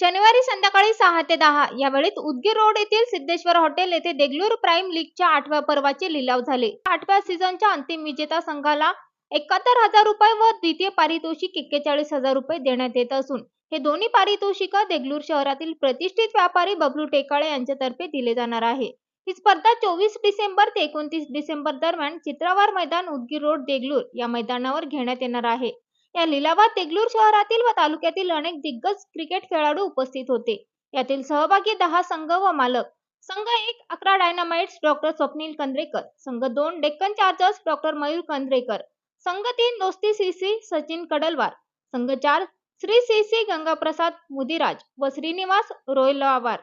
शनिवारी संध्याकाळी 6 ते 10 या वेळेत उदगीर रोड येथील सिद्धेश्वर हॉटेल येथे देगलूर प्राईम लीगच्या 8व्या पर्वाचे लिलाव झाले. 8व्या सीझनच्या अंतिम विजेता संघाला 71,000 रुपये व द्वितीय पारितोषिक 41,000 रुपये देण्यात येत असून हे दोन्ही पारितोषिक देगलूर शहरातील प्रतिष्ठित व्यापारी बबलू टेकाळे यांच्यातर्फे दिले जाणार आहे. ही स्पर्धा 24 डिसेंबर ते 29 डिसेंबर दरम्यान चित्रवार मैदान उदगीर रोड देगलूर या मैदानावर घेण्यात येणार आहे. या लिलावात देगलूर शहरातील व तालुक्यातील अनेक दिग्गज क्रिकेट खेळाडू उपस्थित होते. यातील सहभागी 10 संघ व मालक. संघ 1 11 डायनामाइट्स डॉक्टर स्वप्नील कंद्रेकर, संघ 2 डेक्कन चार्जर्स डॉक्टर मयूर कंद्रेकर, संघ 3 दोस्ती सीसी सचिन कडलवार, संघ 4 श्री सीसी गंगाप्रसाद मुदिराज व श्रीनिवास रोयलावार,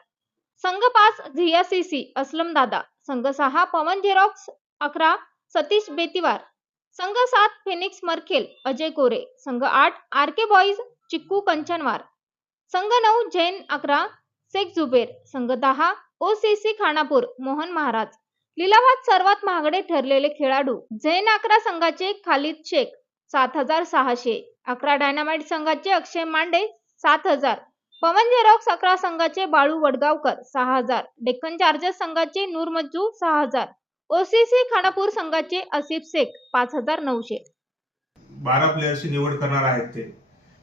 संघ 5 झिया सीसी असलम दादा, संघ 6 पवन झेरॉक्स 11 सतीश बेतीवार, संघ 7 फिनिक्स मरखेल अजय कोरे, संघ 8 आरके बॉईज चिक्कू कंचनवार, संघ 9 जैन 11 शेख जुबेर, संघ 10 ओसीसी खानापूर मोहन महाराज. लिलावात सर्वात महागडे ठरलेले खेळाडू जैन 11 संघाचे खालिद शेख 7,600, 11 डायनामाइट संघाचे अक्षय मांडे 7,000, पवन झेरॉक्स 11 संघाचे बाळू वडगावकर 6,000, डेक्कन चार्जर्स संघाचे नूर मज्जू 6,000, ओसीसी खानापूर संघाचे आसिफ शेख 5,900. 12 प्लेयर्सची निवड करणार आहेत ते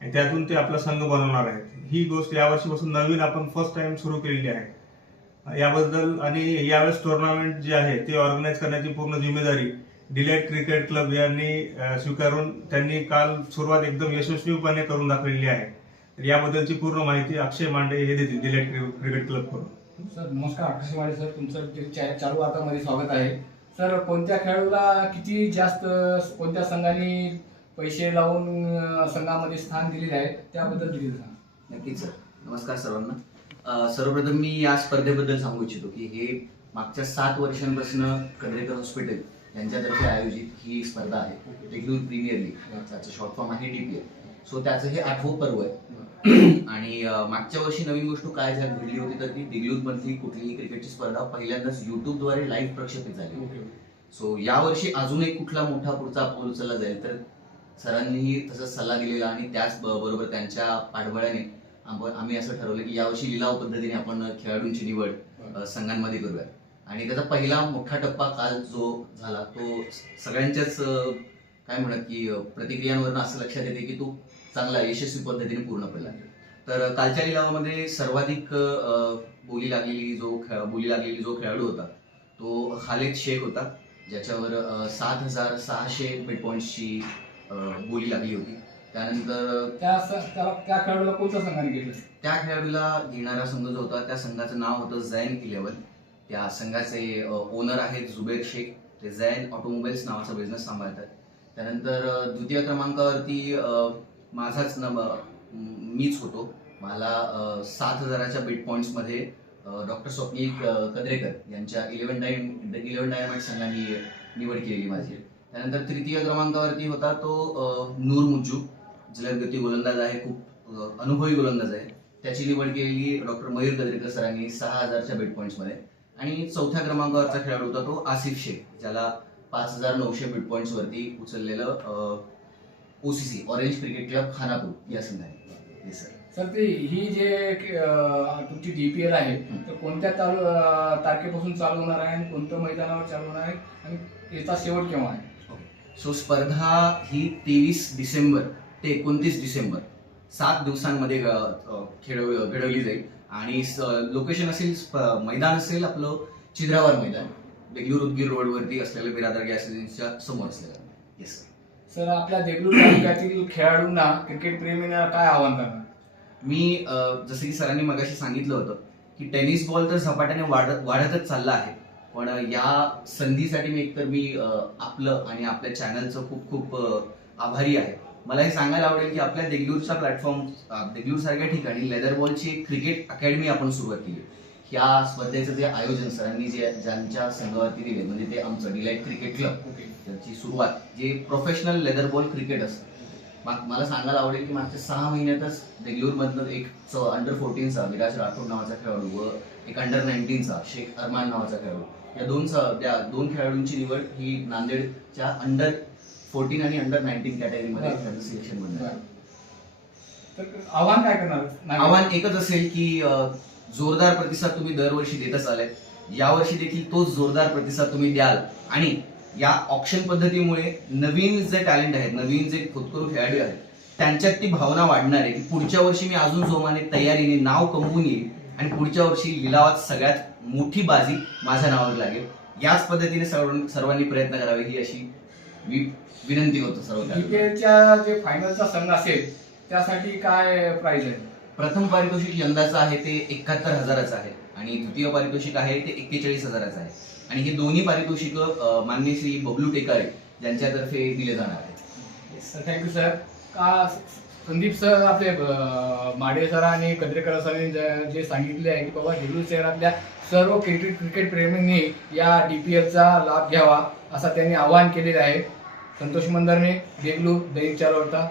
आणि त्यातून ते आपला संघ बनवणार आहेत. ही गोष्ट यावर्षीपासून नवीन आपण फर्स्ट टाइम सुरू केलेली आहे. याबद्दल आणि यावेळेस टुर्नामेंट जे आहे ते ऑर्गनाईज करण्याची पूर्ण जिम्मेदारी डिलाइट क्रिकेट क्लब यांनी स्वीकारून त्यांनी काल सुरुवात एकदम यशस्वीपणे करून दाखवलेली आहे. याबद्दलची पूर्ण माहिती अक्षय मांडे हे देतील डिलाइट क्रिकेट क्लब कडून. सर नमस्कार, अक्षय मांडे सर, तुमचं चालू वार्तामध्ये स्वागत आहे. सर कोणत्या खेळाडूला किती जास्त कोणत्या संघाने पैसे लावून संघामध्ये स्थान दिलेले आहे त्याबद्दल डिटेल सांगा. नक्कीच सर. नमस्कार सर्वांना. सर्वप्रथम मी या स्पर्धेबद्दल सांगू इच्छितो की हे मागच्या 7 वर्षांपासून कंद्रेकर हॉस्पिटल यांच्यातर्फे आयोजित ही स्पर्धा आहे. देगलूर प्रीमियर लीग, त्याचं शॉर्ट फॉर्म आहे DPL. सो त्याचं हे 8वं पर्व आहे. आणि मागच्या वर्षी नवीन गोष्ट काय घडली होती तर ती देगलूर मधली कुठलीही क्रिकेटची स्पर्धा पहिल्यांदाच युट्यूबद्वारे लाईव्ह प्रक्षेपित झाली. सो यावर्षी अजून एक कुठला मोठा पुढचा पाऊल उचलला जाईल तर सरांनीही तसंच सल्ला दिलेला आणि त्याच बरोबर त्यांच्या पाठबळाने आम्ही असं ठरवलं की यावर्षी लिलाव पद्धतीने आपण खेळाडूंची निवड संघांमध्ये करूया. आणि त्याचा पहिला मोठा टप्पा काल जो झाला तो सगळ्यांच्याच काय म्हणत की प्रतिक्रियांवरून असं लक्षात येते की तो चांगला यशस्वी पद्धतीने पूर्ण पडला. तर कालच्या लिलावामध्ये सर्वाधिक बोली लागलेली जो खेळाडू होता तो खालिद शेख होता, ज्याच्यावर 7,600 बेट पॉईंट्सची बोली लागली होती. त्यानंतर त्या खेळाडूला कोणत्या संघाने घेतलं? त्या खेळाडूला घेणारा संघ जो होता त्या संघाचं नाव होतं झैन 11. त्या संघाचे ओनर आहेत जुबेर शेख. ते झैन ऑटोमोबाईल्स नावाचा बिझनेस सांभाळतात. त्यानंतर द्वितीय क्रमांकावरती माझाच मीच होतो. मला 7,000च्या बेट पॉईंट्समध्ये डॉक्टर स्वप्नील कंद्रेकर यांच्या 11 डायनामाइट संघाने निवड केलेली माझी. त्यानंतर तृतीय क्रमांकावरती होता तो नूर मज्जू, जलदगती गोलंदाज आहे, खूप अनुभवी गोलंदाज आहे. त्याची निवड केलेली डॉक्टर मयूर कंद्रेकर सरांनी 6,000च्या बेट पॉईंट्समध्ये. आणि चौथ्या क्रमांकावरचा खेळाडू होता तो आसिफ शेख, ज्याला 5,900 बेट पॉईंट्स वरती उचललेलं OCC orange cricket club Khanapur या संघाने. सर ते ही जे तुमची DPL आहे तर कोणत्या तारखेपासून चालू होणार आहे आणि कोणत्या मैदानावर चालू होणार आहे आणि याचा शेवट केव्हा आहे? सो स्पर्धा ही 23 डिसेंबर ते 29 डिसेंबर 7 दिवसांमध्ये घडवली जाईल. आणि लोकेशन असेल मैदान असेल आपलं चिद्रावार मैदान, देगलूर उदगीर रोडवरती असलेलं बिरादर गॅस एजन्सीच्या समोर असलेलं. येस सर, आपल्या देगलूर तालुक्यातील खेळाडूंना क्रिकेट प्रेमींना काय आव्हान करणार? मी जसं की सरांनी मगाशी सांगितलं होतं की टेनिस बॉल तर झपाट्याने वाढतच चालला आहे, पण या संधीसाठी मी आपलं आणि आपल्या चॅनलचं खूप खूप आभारी आहे. मला हे सांगायला आवडेल की आपल्या देगलूरचा प्लॅटफॉर्म, देगलूर सारख्या ठिकाणी लेदर बॉलची क्रिकेट अकॅडमी आपण सुरुवात केली. ह्या स्पर्धेचं जे आयोजन सरांनी ज्यांच्या संघावरती दिले म्हणजे ते आमचं डिलाइट क्रिकेट क्लब, त्याची सुरुवात जे प्रोफेशनल लेदर बॉल क्रिकेट असतं. मला सांगायला आवडेल की मागच्या 6 महिन्यातच देगलूरमधनं एक अंडर 14चा विराज राठोड नावाचा खेळाडू व एक अंडर 19चा शेख अरमान नावाचा खेळाडू, या दोन खेळाडूंची निवड ही नांदेडच्या अंडर 14 आणि अंडर 19 कॅटेगरीमध्ये त्यांचं सिलेक्शन बनलं. तर आव्हान काय करणार? आव्हान एकच असेल की जोरदार प्रतिसाद तुम्ही दरवर्षी देतच आलाय, यावर्षी देखील तोच जोरदार प्रतिसाद तुम्ही द्याल आणि या ऑक्शन पद्धतीमुळे नवीन जे टॅलेंट आहेत, नवीन जे खुदकरू खेळाडू आहेत, त्यांच्यात ती भावना वाढणार आहे की पुढच्या वर्षी मी अजून जोमाने तयारीने नाव कमवून येईल आणि पुढच्या वर्षी लिलावात सगळ्यात मोठी बाजी माझ्या नावावर लागेल. याच पद्धतीने सर्वांनी प्रयत्न करावे ही अशी मी विनंती करतो सर्वांना. DPL जे फायनलचा संघ असेल त्यासाठी काय प्राइस आहे? प्रथम पारितोषिक यंदाचं आहे ते 71,000चं आहे आणि द्वितीय पारितोषिक आहे ते 41,000चं आहे आणि हे दोन्ही पारितोषिक माननीय श्री बबलू टेकाळे यांच्यातर्फे दिले जाणार आहेत. Thank you sir. का संदीप सर आपले माडे सर आणि कद्रेकर सरांनी जे सांगितले आहे की बाबा देगलूर शहरातल्या सर्व क्रिकेट प्रेमींनी या DPLचा लाभ घ्यावा असं त्यांनी आवाहन केलेलं आहे. संतोष मंदरने, देगलूर, दैनिक 4 वार्ता.